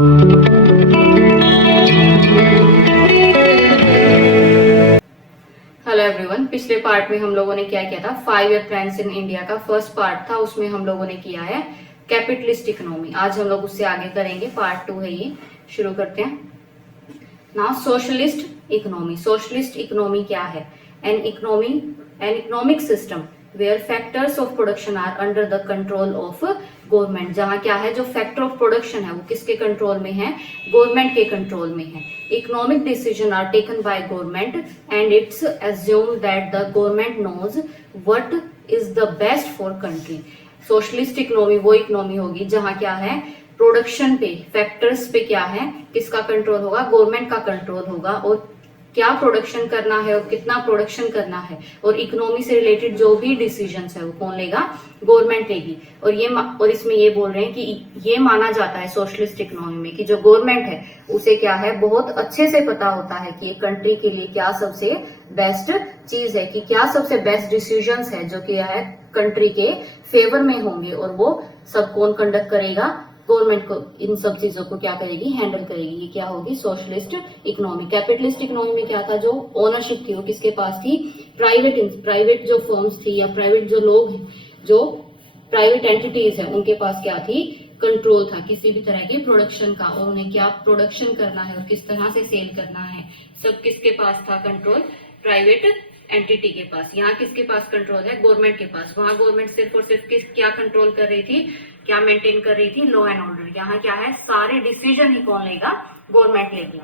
Hello everyone, पिछले part में हम लोगों ने क्या किया था, 5 ईयर प्लान्स इन इंडिया का फर्स्ट पार्ट था, उसमें हम लोगों ने किया है कैपिटलिस्ट इकोनॉमी। आज हम लोग उससे आगे करेंगे, पार्ट 2 है ये। शुरू करते हैं। Now socialist economy. Socialist economy क्या है? An economic system where factors of production are under the control of government. जहाँ क्या है, जो फैक्टर ऑफ प्रोडक्शन है वो किसके कंट्रोल में है? गवर्नमेंट के कंट्रोल में है। Economic decision are taken by government and it's assume that the government knows what is the best for country. Socialist economy वो इकोनॉमी होगी जहाँ क्या है, प्रोडक्शन पे, फैक्टर्स पे क्या है, किसका कंट्रोल होगा? गवर्नमेंट का कंट्रोल होगा। और क्या प्रोडक्शन करना है और कितना प्रोडक्शन करना है और इकोनॉमी से रिलेटेड जो भी डिसीजंस है वो कौन लेगा? गवर्नमेंट लेगी। और इसमें ये बोल रहे हैं कि ये माना जाता है सोशलिस्ट इकोनॉमी में कि जो गवर्नमेंट है उसे क्या है, बहुत अच्छे से पता होता है कि एक कंट्री के लिए क्या सबसे बेस्ट चीज है, कि क्या सबसे बेस्ट डिसीजंस है जो क्या है कंट्री के फेवर में होंगे। और वो सब कौन कंडक्ट करेगा? गवर्नमेंट को इन सब चीजों को क्या करेगी? हैंडल करेगी। ये क्या होगी? Socialist economy. कैपिटलिस्ट इकोनॉमी में क्या था, जो ओनरशिप थी वो किसके पास थी? प्राइवेट जो फर्म्स थी या प्राइवेट जो लोग हैं, जो प्राइवेट एंटिटीज है, उनके पास क्या थी? कंट्रोल था किसी भी तरह के प्रोडक्शन का, और उन्हें क्या प्रोडक्शन करना है और किस तरह से सेल करना है, सब किसके पास था कंट्रोल? प्राइवेट एंटिटी के पास। यहाँ किसके पास कंट्रोल है? गवर्नमेंट के पास। वहां गवर्नमेंट सिर्फ और सिर्फ क्या कंट्रोल कर रही थी, क्या मेंटेन कर रही थी? Law and order. यहाँ क्या है, सारे डिसीजन ही कौन लेगा? गवर्नमेंट लेगी।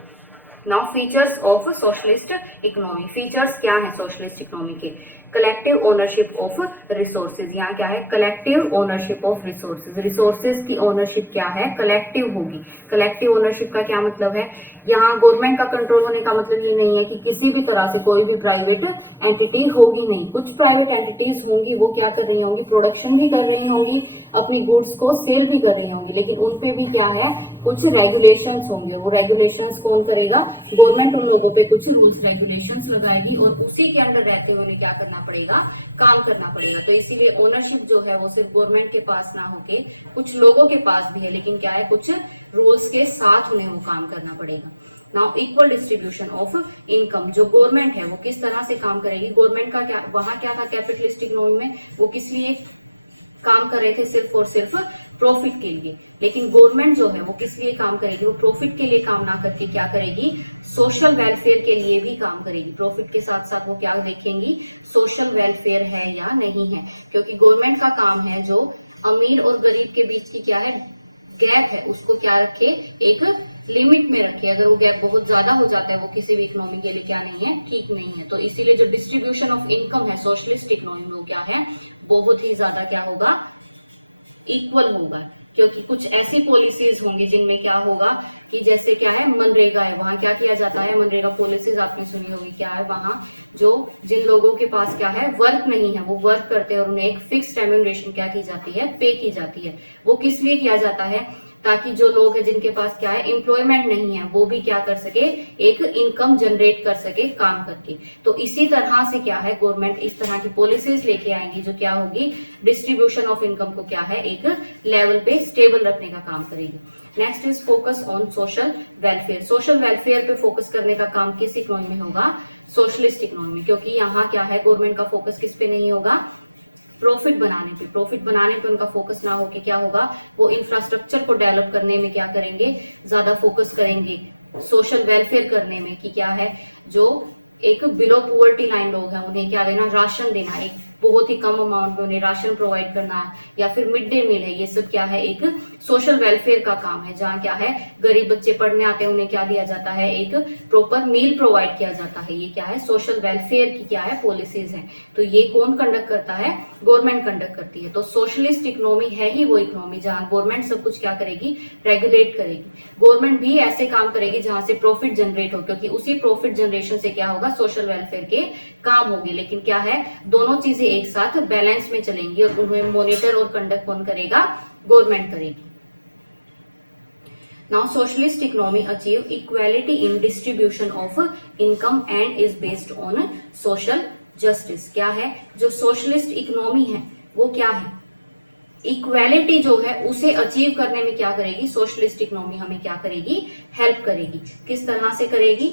Now features of socialist economy. Features क्या है सोशलिस्ट इकोनॉमी के? Collective ownership of resources. यहाँ क्या है? Collective ownership of resources. Resources की ओनरशिप क्या है? कलेक्टिव होगी। कलेक्टिव ओनरशिप का क्या मतलब है? यहाँ गवर्नमेंट का कंट्रोल होने का मतलब ये नहीं है कि किसी भी तरह से कोई भी प्राइवेट एंटिटी होगी, नहीं। कुछ प्राइवेट एंटिटीज होंगी, वो क्या कर रही होंगी? प्रोडक्शन भी कर रही होंगी, अपनी गुड्स को सेल भी कर रही होंगी, लेकिन उनपे भी क्या है, कुछ रेगुलेशंस होंगे। वो रेगुलेशंस कौन करेगा? गवर्नमेंट उन लोगों पे कुछ रूल्स रेगुलेशंस लगाएगी और उसी के अंडर रहते हुए उन्हें क्या करना पड़ेगा? काम करना पड़ेगा। तो इसीलिए ओनरशिप जो है वो सिर्फ गवर्नमेंट के पास ना होके कुछ लोगों के पास भी है, लेकिन क्या है, कुछ रूल्स के साथ उन्हें वो काम करना पड़ेगा। Now equal distribution of income. जो गवर्नमेंट है वो किस तरह से काम करेगी? गवर्नमेंट का क्या, वहां क्या था कैपिटलिस्ट इकोनॉमी में, वो किस लिए काम कर रहे थे? सिर्फ और सिर्फ प्रॉफिट के लिए। लेकिन गवर्नमेंट जो है वो किस लिए काम करेगी? वो प्रॉफिट के लिए काम ना करके क्या करेगी? सोशल वेलफेयर के लिए भी काम करेगी। प्रॉफिट के साथ साथ वो क्या देखेंगी? सोशल वेलफेयर है या नहीं है, क्योंकि गवर्नमेंट का काम है जो अमीर और गरीब के बीच की क्या है, गैप है, उसको क्या रखे? एक लिमिट में रखे। अगर वो गैप बहुत ज्यादा हो जाता है वो किसी भी इकोनॉमी के लिए क्या नहीं है, ठीक नहीं है। तो इसीलिए जो डिस्ट्रीब्यूशन ऑफ इनकम है सोशलिस्ट इकोनॉमी में वो क्या है, बहुत ही ज्यादा क्या होगा, इक्वल होगा। क्योंकि कुछ ऐसी पॉलिसीज होंगी जिनमें क्या होगा कि जैसे क्या है, मनरेगा है, वहां क्या किया जाता है, मनरेगा पॉलिसीज आपने सुनी होगी, क्या है वहां जो जिन लोगों के पास क्या है, वर्क नहीं है, वो वर्क करते हैं और उन्हें एक फिक्स रेम्यूनरेशन क्या की जाती है, पे की जाती है। वो किस लिए किया जाता है? ताकि जो लोग हैं जिनके पास क्या है, एम्प्लॉयमेंट नहीं है, वो भी क्या कर सके, एक इनकम जनरेट कर सके काम करके। तो इसी तरह से क्या है, गवर्नमेंट इस तरह की पॉलिसीज लेके आएंगी जो क्या होगी, डिस्ट्रीब्यूशन ऑफ इनकम को क्या है, एक लेवल पे स्टेबल रखने का काम करेगी। Next is focus on social welfare. Social welfare पे फोकस करने का काम किस इकोनॉमी में होगा? सोशलिस्ट इकोनॉमी में। क्योंकि यहाँ क्या है, गवर्नमेंट का फोकस किस पे नहीं होगा? प्रॉफिट बनाने पे। प्रॉफिट बनाने पे उनका फोकस ना होके क्या होगा, वो इंफ्रास्ट्रक्चर को डेवलप करने में क्या करेंगे, ज्यादा फोकस करेंगे। सोशल वेलफेयर करने में कि क्या है, जो एक बिलो पुअर्टी लाइन लोग हैं उन्हें क्या देना, राशन देना, एक बहुत ही कम अमाउंट में उन्हें राशन प्रोवाइड करना, या फिर मिड डे मील है, ये सब क्या है, एक सोशल वेलफेयर का काम है। जहाँ क्या है, गरीब बच्चे पढ़ने आते हैं उन्हें क्या दिया जाता है, एक प्रॉपर मील प्रोवाइड किया जाता है। ये क्या है, सोशल वेलफेयर की क्या है, पॉलिसीज हैं। तो ये कौन कंडक्ट करता है? गवर्नमेंट कंडक्ट करती है। तो सोशलिस्ट इकोनॉमी है ही वो इकोनॉमी जहाँ गवर्नमेंट सब कुछ क्या करेगी, रेगुलेट करेगी। गवर्नमेंट भी ऐसे काम करेगी जहां से प्रॉफिट जनरेट हो, क्योंकि उसी प्रॉफिट जनरेशन से क्या होगा, सोशल वेलफेयर के काम होंगे। लेकिन क्या है, दोनों चीजें एक साथ बैलेंस में चलेंगी और उन्हें मॉनिटर और कंडक्ट कौन करेगा? गवर्नमेंट करेगी। Now socialist economy achieve equality in distribution of income and is based on social justice. क्या है, जो सोशलिस्ट इकोनॉमी है वो क्या है, इक्वालिटी जो है उसे अचीव करने में क्या करेगी, सोशलिस्ट इकोनॉमी हमें क्या करेगी, हेल्प करेगी। किस तरह से करेगी?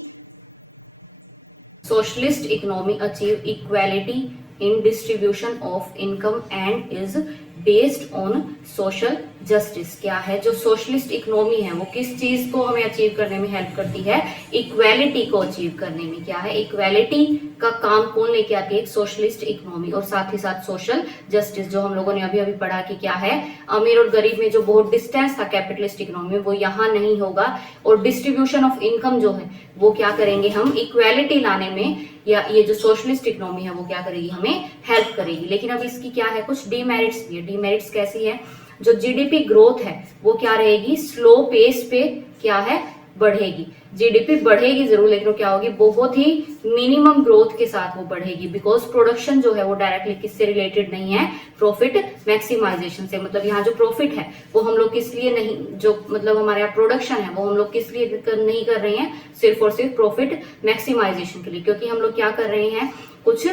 Socialist economy achieve equality in distribution of income and is based on social justice. क्या है जो सोशलिस्ट इकोनॉमी है वो किस चीज को हमें अचीव करने में हेल्प करती है? इक्वालिटी को अचीव करने में। क्या है? इक्वालिटी का काम कौन लेके आती है? Socialist economy. और साथ ही साथ सोशल जस्टिस, जो हम लोगों ने अभी अभी पढ़ा कि क्या है, अमीर और गरीब में जो बहुत डिस्टेंस था कैपिटलिस्ट इकोनॉमी में, वो यहाँ नहीं होगा। और डिस्ट्रीब्यूशन ऑफ इनकम जो है वो क्या करेंगे हम, इक्वालिटी लाने में, या ये जो सोशलिस्ट इकोनॉमी है वो क्या करेगी, हमें हेल्प करेगी। लेकिन अब इसकी क्या है, कुछ डीमेरिट्स भी है। डीमेरिट्स कैसी है? जो जीडीपी ग्रोथ है वो क्या रहेगी, स्लो पेस पे क्या है, बढ़ेगी। जीडीपी बढ़ेगी जरूर, लेकिन वो क्या होगी, बहुत ही मिनिमम ग्रोथ के साथ वो बढ़ेगी। बिकॉज प्रोडक्शन जो है वो डायरेक्टली किससे रिलेटेड नहीं है, प्रॉफिट मैक्सिमाइजेशन से। मतलब यहाँ जो प्रॉफिट है वो हम लोग किस लिए नहीं, जो मतलब हमारे यहाँ प्रोडक्शन है वो हम लोग किस लिए नहीं कर रहे हैं, सिर्फ और सिर्फ प्रॉफिट मैक्सिमाइजेशन के लिए। क्योंकि हम लोग क्या कर रहे हैं, कुछ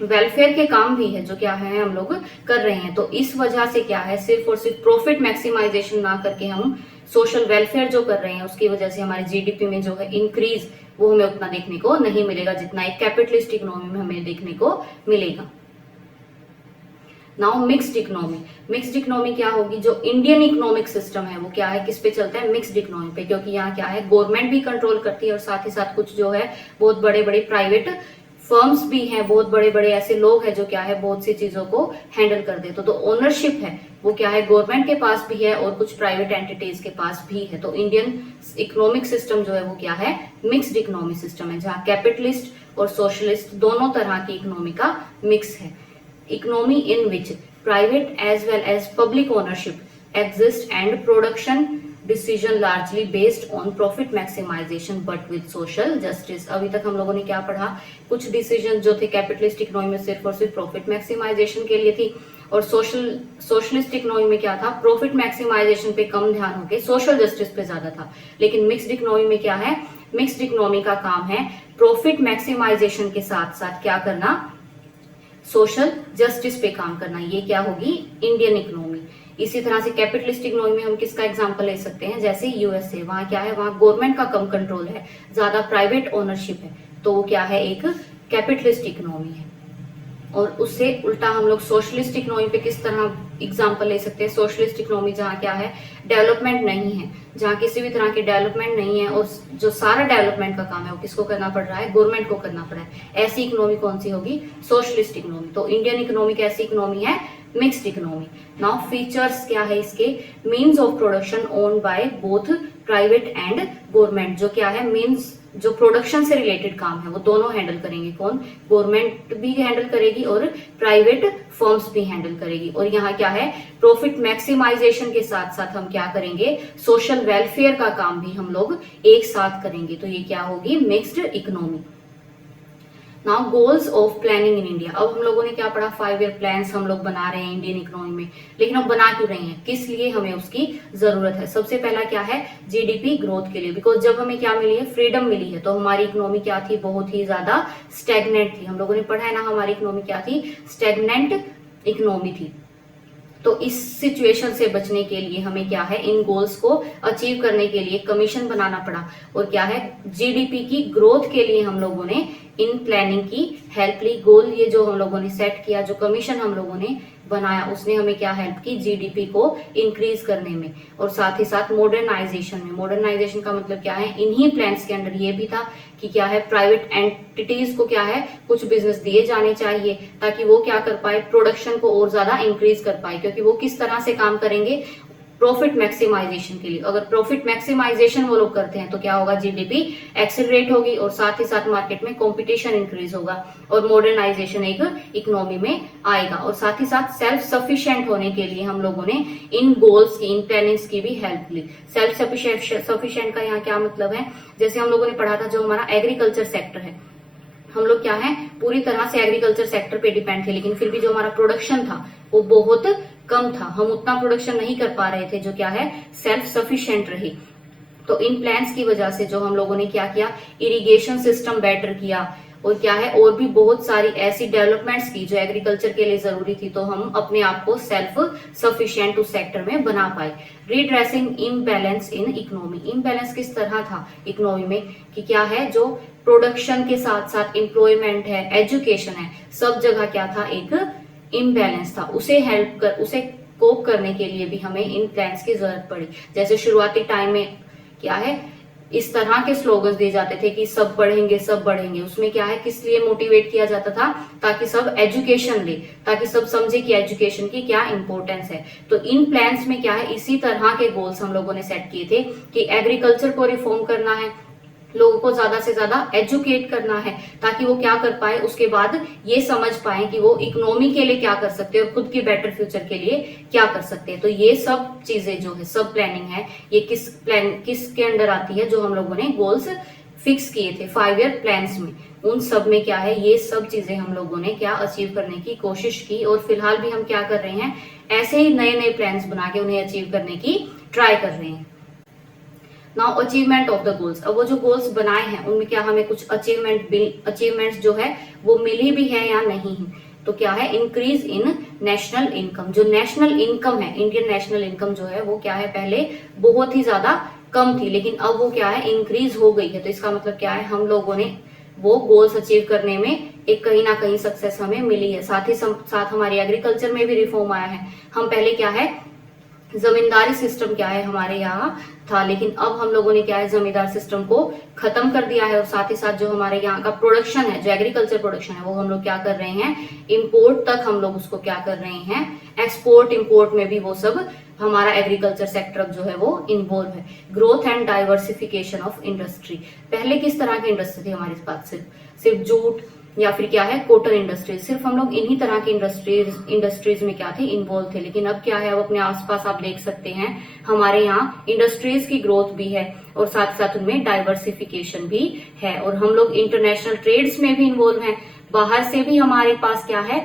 वेलफेयर के काम भी है जो क्या है हम लोग कर रहे हैं। तो इस वजह से क्या है, सिर्फ और सिर्फ प्रॉफिट मैक्सिमाइजेशन ना करके हम सोशल वेलफेयर जो कर रहे हैं, उसकी वजह से हमारे जीडीपी में जो है इंक्रीज वो हमें उतना देखने को नहीं मिलेगा जितना एक कैपिटलिस्ट इकोनॉमी में हमें देखने को मिलेगा। Now mixed economy. Mixed economy क्या होगी? जो इंडियन इकोनॉमिक सिस्टम है वो क्या है, किस पे चलता है, मिक्स्ड इकोनॉमी पे। क्योंकि यहाँ क्या है, गवर्नमेंट भी कंट्रोल करती है और साथ ही साथ कुछ जो है बहुत बड़े बड़े प्राइवेट फर्म्स भी हैं, बहुत बड़े बड़े ऐसे लोग हैं जो क्या है बहुत सी चीजों को हैंडल कर दे। तो ओनरशिप है वो क्या है, गवर्नमेंट के पास भी है और कुछ प्राइवेट एंटिटीज के पास भी है। तो इंडियन इकोनॉमिक सिस्टम जो है वो क्या है, मिक्स्ड इकोनॉमी सिस्टम है, जहाँ कैपिटलिस्ट और सोशलिस्ट दोनों तरह की इकोनॉमी का मिक्स है। Economy in which private as well as public ownership exist and production decision largely based on profit maximisation but with social justice. अभी तक हम लोगों ने क्या पढ़ा, कुछ डिसीजन जो थे कैपिटलिस्ट इकोनॉमी में सिर्फ और सिर्फ प्रॉफिट मैक्सिमाइजेशन के लिए थी, और सोशलिस्ट इकोनॉमी में क्या था, प्रॉफिट मैक्सिमाइजेशन पे कम ध्यान होके सोशल जस्टिस पे ज्यादा था। लेकिन मिक्स्ड इकोनॉमी में क्या है, मिक्स्ड इकोनॉमी का काम है प्रॉफिट मैक्सिमाइजेशन के साथ साथ क्या करना, सोशल जस्टिस पे काम करना। ये क्या होगी, इंडियन इकोनॉमी। इसी तरह से कैपिटलिस्ट इकोनॉमी में हम किसका एग्जांपल ले सकते हैं, जैसे यूएसए। वहां क्या है, वहां गवर्नमेंट का कम कंट्रोल है, ज्यादा प्राइवेट ओनरशिप है, तो वो क्या है, एक कैपिटलिस्ट इकोनॉमी है। और उससे उल्टा हम लोग सोशलिस्ट इकोनॉमी पे किस तरह एग्जांपल ले सकते हैं, सोशलिस्ट इकोनॉमी जहाँ क्या है, डेवलपमेंट नहीं है, जहाँ किसी भी तरह की डेवलपमेंट नहीं है, और जो सारा डेवलपमेंट का काम है वो किसको करना पड़ रहा है, गवर्नमेंट को करना पड़ रहा है। ऐसी इकोनॉमी कौन सी होगी, सोशलिस्ट इकोनॉमी। तो इंडियन इकोनॉमी कैसी इकोनॉमी है, मिक्स्ड इकोनॉमी। नाउ फीचर्स क्या है इसके, means of production owned by both private and government. जो क्या है, मीन्स जो प्रोडक्शन से रिलेटेड काम है वो दोनों हैंडल करेंगे, कौन, गवर्नमेंट भी हैंडल करेगी और प्राइवेट फर्म्स भी हैंडल करेगी। और यहाँ क्या है, प्रॉफिट मैक्सिमाइजेशन के साथ साथ हम क्या करेंगे, सोशल वेलफेयर का काम भी हम लोग एक साथ करेंगे। तो ये क्या होगी, mixed economy. Now goals of planning in India. अब हम लोगों ने क्या पढ़ा, 5 ईयर प्लान्स हम लोग बना रहे हैं इंडियन इकोनॉमी में। लेकिन हम बना क्यों रहे हैं, किस लिए हमें उसकी जरूरत है? सबसे पहला क्या है, जीडीपी ग्रोथ के लिए। बिकॉज जब हमें क्या मिली है, फ्रीडम मिली है, तो हमारी इकोनॉमी क्या थी, बहुत ही ज्यादा स्टेगनेंट थी। हम लोगों ने पढ़ा है ना, हमारी इकोनॉमी क्या थी, स्टेगनेंट इकोनॉमी थी। तो इस सिचुएशन से बचने के लिए हमें क्या है, इन गोल्स को अचीव करने के लिए कमीशन बनाना पड़ा। और क्या है, जीडीपी की ग्रोथ के लिए हम लोगों ने इन प्लानिंग की हेल्प ली। गोल ये जो हम लोगों ने सेट किया, जो कमीशन हम लोगों ने बनाया, उसने हमें क्या हेल्प की, जीडीपी को इंक्रीज करने में और साथ ही साथ मॉडर्नाइजेशन में। मॉडर्नाइजेशन का मतलब क्या है, इन्हीं प्लान्स के अंदर ये भी था कि क्या है, प्राइवेट एंटिटीज को क्या है, कुछ बिजनेस दिए जाने चाहिए ताकि वो क्या कर पाए, प्रोडक्शन को और ज्यादा इंक्रीज कर पाए। क्योंकि वो किस तरह से काम करेंगे, प्रॉफिट मैक्सिमाइजेशन के लिए। अगर प्रॉफिट मैक्सिमाइजेशन वो लोग करते हैं तो क्या होगा, जीडीपी एक्सेलरेट होगी और साथ ही साथ मार्केट में कंपटीशन इंक्रीज होगा और मॉडर्नाइजेशन एक इकोनॉमी में आएगा। और साथ ही साथ सेल्फ सफिशिएंट होने के लिए हम लोगों ने इन गोल्स की, इन प्लानिंग्स की भी हेल्प ली। सेल्फ सफिशिएंट का यहाँ क्या मतलब है, जैसे हम लोगों ने पढ़ा था, जो हमारा एग्रीकल्चर सेक्टर है, हम लोग क्या है, पूरी तरह से एग्रीकल्चर सेक्टर पे डिपेंड थे, लेकिन फिर भी जो हमारा प्रोडक्शन था वो बहुत कम था। हम उतना प्रोडक्शन नहीं कर पा रहे थे, जो क्या है, सेल्फ सफिशिएंट रही। तो इन प्लान्स की वजह से जो हम लोगों ने क्या किया, इरिगेशन सिस्टम बेटर किया और क्या है, और भी बहुत सारी ऐसी डेवलपमेंट्स की जो एग्रीकल्चर के लिए जरूरी थी, तो हम अपने आप को सेल्फ सफिशिएंट उस सेक्टर में बना पाए। रीड्रेसिंग इम्बैलेंस इन इकोनॉमी, इम्बैलेंस किस तरह था इकोनॉमी में कि क्या है, जो प्रोडक्शन के साथ साथ एम्प्लॉयमेंट है, एजुकेशन है, सब जगह क्या था, एक इम्बैलेंस था। उसे कोप करने के लिए भी हमें इन प्लान्स की जरूरत पड़ी। जैसे शुरुआती टाइम में क्या है, इस तरह के स्लोगन्स दिए जाते थे कि सब पढ़ेंगे सब बढ़ेंगे। उसमें क्या है, किस लिए मोटिवेट किया जाता था, ताकि सब एजुकेशन ले, ताकि सब समझे कि एजुकेशन की क्या इंपॉर्टेंस है। तो इन प्लान्स में क्या है, इसी तरह के गोल्स हम लोगों ने सेट किए थे कि एग्रीकल्चर को रिफॉर्म करना है, लोगों को ज्यादा से ज्यादा एजुकेट करना है, ताकि वो क्या कर पाए, उसके बाद ये समझ पाए कि वो इकोनॉमी के लिए क्या कर सकते हैं और खुद के बेटर फ्यूचर के लिए क्या कर सकते हैं। तो ये सब चीजें जो है, सब प्लानिंग है, ये किसके अंडर आती है, जो हम लोगों ने गोल्स फिक्स किए थे 5 ईयर प्लान्स में, उन सब में क्या है, ये सब चीजें हम लोगों ने क्या अचीव करने की कोशिश की। और फिलहाल भी हम क्या कर रहे हैं, ऐसे ही नए नए प्लान्स बना के उन्हें अचीव करने की ट्राई कर रहे हैं। Now achievement of the goals, अब वो जो गोल्स बनाए हैं उनमें क्या हमें कुछ अचीवमेंट्स जो है वो मिली भी है या नहीं है। तो क्या है, इंक्रीज इन नेशनल इनकम, जो नेशनल इनकम है, इंडियन नेशनल इनकम जो है वो क्या है, पहले बहुत ही ज्यादा कम थी, लेकिन अब वो क्या है, इंक्रीज हो गई है। तो इसका मतलब क्या है, हम लोगों ने वो गोल्स अचीव करने में एक कहीं ना कहीं सक्सेस हमें मिली है। साथ ही साथ हमारी एग्रीकल्चर में भी रिफॉर्म आया है। हम पहले क्या है, जमींदारी सिस्टम क्या है हमारे यहाँ था, लेकिन अब हम लोगों ने क्या है, जमींदार सिस्टम को खत्म कर दिया है। और साथ ही साथ जो हमारे यहाँ का प्रोडक्शन है, जो एग्रीकल्चर प्रोडक्शन है, वो हम लोग क्या कर रहे हैं, इंपोर्ट तक हम लोग उसको क्या कर रहे हैं, एक्सपोर्ट इंपोर्ट में भी वो सब हमारा एग्रीकल्चर सेक्टर जो है वो इन्वॉल्व है। Growth and diversification of industry, पहले किस तरह की इंडस्ट्री थी हमारे पास, सिर्फ जूट या फिर क्या है, कॉटन इंडस्ट्रीज, सिर्फ हम लोग इन्हीं तरह की इंडस्ट्रीज में क्या थे, इन्वॉल्व थे। लेकिन अब क्या है, अब अपने आसपास आप देख सकते हैं हमारे यहाँ इंडस्ट्रीज की ग्रोथ भी है और साथ साथ उनमें डाइवर्सिफिकेशन भी है। और हम लोग इंटरनेशनल ट्रेड्स में भी इन्वॉल्व हैं, बाहर से भी हमारे पास क्या है,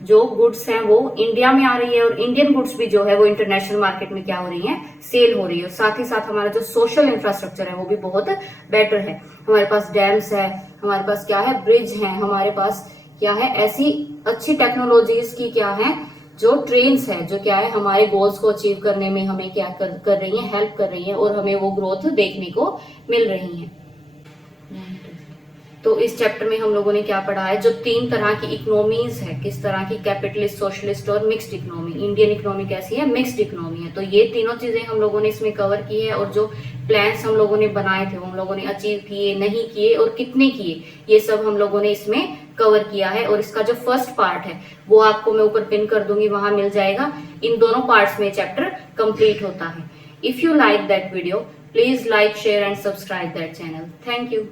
जो गुड्स हैं वो इंडिया में आ रही है, और इंडियन गुड्स भी जो है वो इंटरनेशनल मार्केट में क्या हो रही है, सेल हो रही है। और साथ ही साथ हमारा जो सोशल इंफ्रास्ट्रक्चर है वो भी बहुत बेटर है। हमारे पास डैम्स है, हमारे पास क्या है, ब्रिज है, हमारे पास क्या है, ऐसी अच्छी टेक्नोलॉजीज की क्या है, जो ट्रेन्स है, जो क्या है, हमारे गोल्स को अचीव करने में हमें क्या कर रही है, हेल्प कर रही है, और हमें वो ग्रोथ देखने को मिल रही है। तो इस चैप्टर में हम लोगों ने क्या पढ़ा है, जो 3 तरह की इकोनॉमीज है, किस तरह की, कैपिटलिस्ट, सोशलिस्ट और मिक्स्ड इकोनॉमी। इंडियन इकोनॉमी कैसी है, मिक्स्ड इकोनॉमी है। तो ये तीनों चीजें हम लोगों ने इसमें कवर की है, और जो प्लान्स हम लोगों ने बनाए थे वो हम लोगों ने अचीव किए, नहीं किए और कितने किए, ये सब हम लोगों ने इसमें कवर किया है। और इसका जो फर्स्ट पार्ट है वो आपको मैं ऊपर पिन कर दूंगी, वहां मिल जाएगा। इन दोनों पार्ट्स में चैप्टर कंप्लीट होता है। If you like that video, please like, share and subscribe that channel. Thank you.